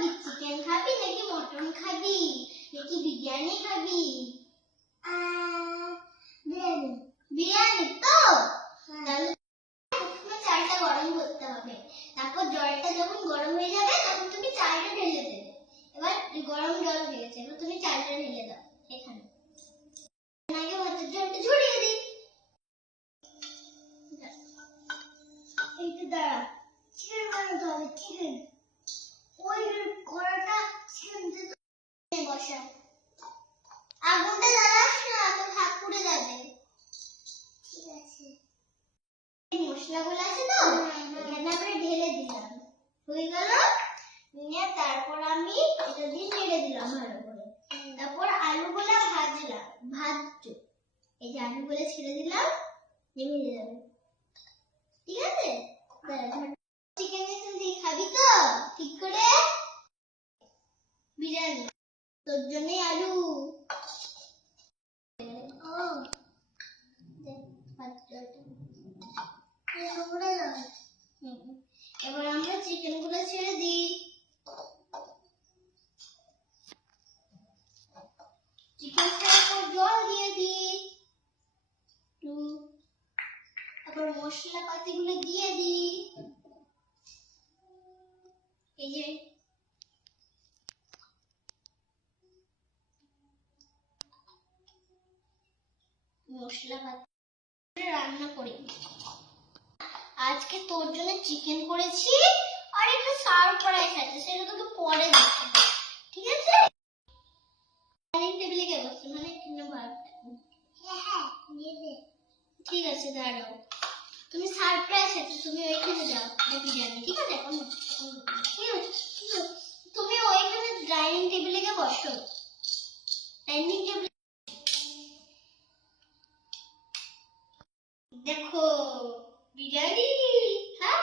খাবি? চিকেন খাবি নাকি মটন খাবি নাকি বিরিয়ানি খাবি? বিরিয়ানি। বিরিয়ানি তো তাহলে প্রথমে চালটা গরম করতে হবে, তারপর জলটা যখন গরম হয়ে যাবে তখন তুমি চালটা ঢেলে দেবে। এবার গরম জল হয়ে গেছে, এবার তুমি চালটা ঢেলে দাও এখানে। আগে ভাতের জলটা ঝরিয়ে দিই। এইটা দাঁড়া, চিকেন বানাতে হবে। চিকেন ওই কড়াটা চিকেন দিয়ে বসা। আগুনটা জ্বালাস না, তো ভাত পুড়ে যাবে। ঠিক আছে, মশলাগুলো আছে তো এখানে আমরা ঢেলে দিলাম, হয়ে গেল। নিয়ে তারপর আমি এটা দিয়ে নেড়ে দিলাম ভালো করে। তারপর আলুগুলো ভাজলাম, ভাজছো। এই যে আলুগুলো ছেড়ে দিলাম, নেমে যাবে। ঠিক আছে, চিকেন দিয়ে খাবি তো ঠিক করে? বিরিয়ানি তোর জন্যই আলু। এবার আমরা চিকেন গুলো ছেড়ে দিই। চিকেন ছাড়ার পর জল দিয়ে দিই, তারপর মশলাপাতি গুলো দিয়ে দিই। এই যে মশলাপাতি রান্না করি। আজকে তোর জন্য চিকেন করেছি আর একটু সারপ্রাইজ আছে, সেটা তোকে পরে দেখাবো। ঠিক আছে, ডাইনিং টেবিলে কে বসছে? মানে কিনে ভাত। হ্যাঁ নিয়ে দে। ঠিক আছে দাঁড়াও, তুমি সারপ্রাইজ আছে, তুমি ওইখানে যাও বিরিয়ানি। ঠিক আছে, তুমি ওইখানে ডাইনিং টেবিলে কে বসো। ডাইনিং টেবিল দেখো বিরিয়ানি। হ্যাঁ,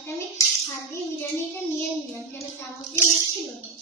আমি হাত দিয়ে বিরিয়ানিটা নিয়ে নিলাম, কেন চামচ দিয়ে নিচ্ছিল না।